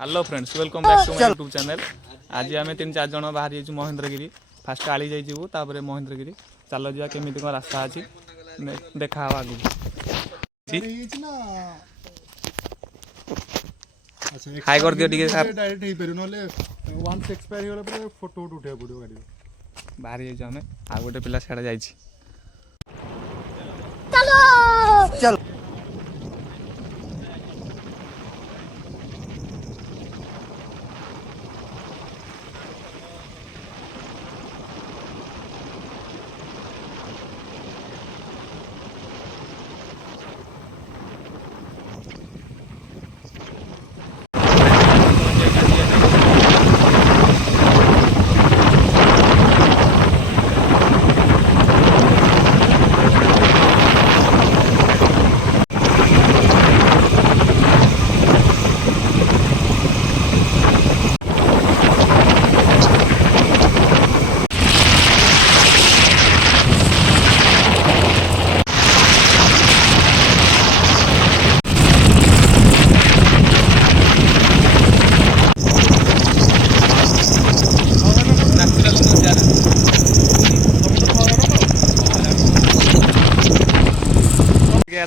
Hello friends welcome back to my YouTube channel. आज आम 3-4 जन बाहर जाइए महेंद्रगिरी। फास्ट आली जाइबू तापर महेंद्रगिरी। चल जा केमी कौन रास्ता अच्छी देखा आगे। हाई कर दियो टिके सर डायरेक्ट हे पेरु नले वंस एक्सपायर होला पर फोटो उठे पड़ो गाड़ी बाहर जाइए आम आ गोटे पिला सियाड़े जाइए। चलो चलो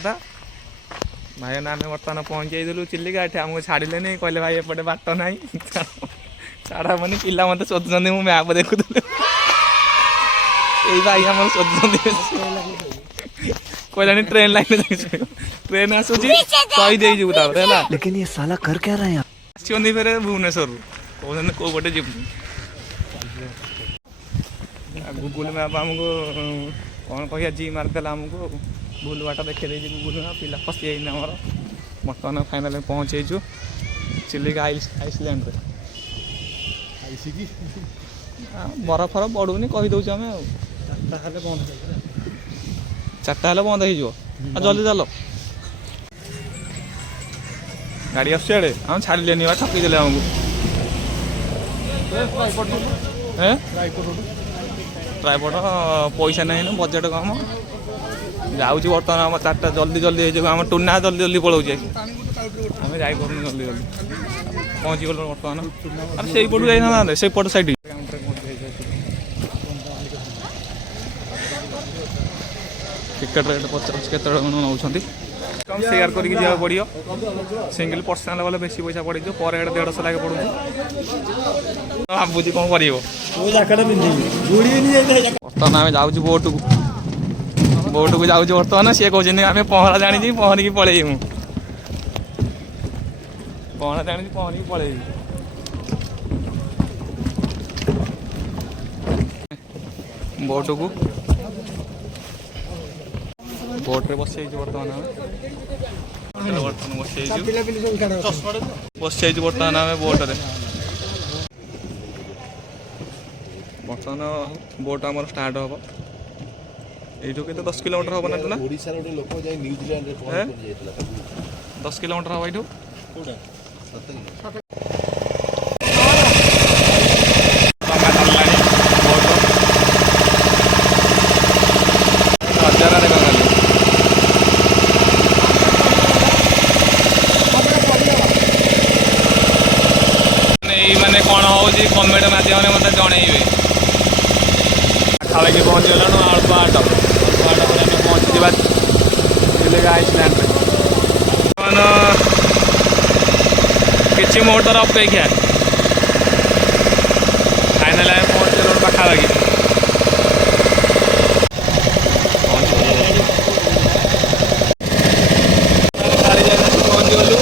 था भाई ना आम बर्तमान पहुँच जाइलु चिलिका। आमको छाड़े नहीं कहले भाई एपटे बाट ना छाड़ा मन पिला मत सोधुंट मु मैप देखुली भाई आम सोधुंट कहला ट्रेन लाइन ट्रेन आसूसी कही दे। लेकिन ये साला कर क्या रहा है आसि फेर भुवनेश्वर कहते कौ पटे जीव गूगल मैप आमको कौन कह जी मारदेला आमको भूल बाट देखे गूगल मैप पिला फसी जाइए आमर। बर्तमान फाइनाल पहुँचेचु चिलिका आइसलैंड बरफ फरफ बढ़ुनि कहीदे आम चार्टा हेल्ले बंद हो जल्दी चल गाड़ी आसुचे आम छाड़े ठकीदे आमको ट्राइपोर्ट पैसा नहीं बजेट कम जाऊँ बर्तमान आम चार्टा जल्दी जल्दी हो आम टूर्ना जल्दी जल्दी पलाऊे आम जापर जल्दी जल्दी पहुँची गल बर्तमान अरे से पटू जाना से पट साइड टिकेट रेट 50 के नौ कम सेयार करके जावा पड़ो सिंगल पर्सनाल वाले बेसी पैसा पड़ पर हेड 150 लागे पड़ू भावुँ कौन कर बर्तमान आम जाऊँ बोट को जाऊँ बर्तमान सी कहते आम पहरा जानी पहरिकी पलैबू पहरा जानी पहरिकी पलैबू बोट्रे बस बर्तमान बस बर्तमान आम बोट्रे बर्तमान बोट आम स्टार्ट हम ये 10 किलोमीटर हम ना 10 किलोमीटर हम यू मैंने कौन हो कमेंट माध्यम मत जनइबे पाखापाखि पहुँचीगलु अल्प बाट पहुँची चिलिका आइसलैंड किसी मुहूर्तर अपेक्षा फाइनाल आम पहुँचीगलु पाखापाखि पहुँचीगलु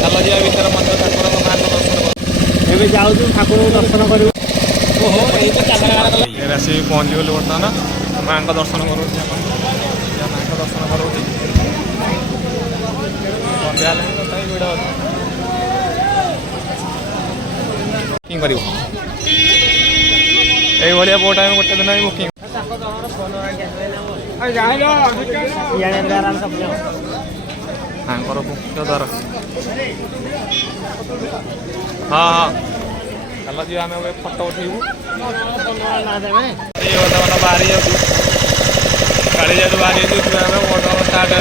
चल जा भर मंदिर ठाकुर माँ दर्शन जाऊँ ठाकुर दर्शन कर आसिक पहुँचीगलु बर्तमान माँ का दर्शन कर माँ का दर्शन कर सन्ध्या भिड़ बुकिंग कर ये बोट आम गोटे दिन बुकिंग हाँ मुख्य द्वार हाँ हाँ चल जी आम फटो उठेबू बाहरी जाऊ काली बाहरी स्टार्ट है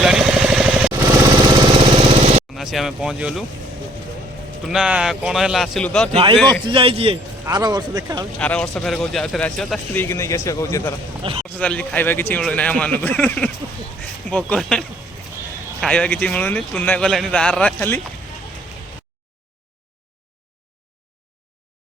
आसी आम पहुँच गलु ଟୁନା କ'ଣ ହେଲା ଆସିଲୁ ତ ଠିକ୍ ଭାଇ ରେ? ବସି ଯାଇଛି ଆର ବର୍ଷ ଦେଖା ଆର ବର୍ଷ ଫେରେ କହୁଛି ଆଉ ଥରେ ଆସିବ ତା ସ୍ତ୍ରୀକି ନେଇକି ଆସିବ କହୁଛି ଏଥର ବର୍ଷ ଚାଲିଛି ଖାଇବା କିଛି ମିଳୁନି ଆମମାନଙ୍କୁ ଭୋକ ହେଲାଣି ଖାଇବା କିଛି ମିଳୁନି ଟୁନା ଗଲାଣି ରା ଖାଲି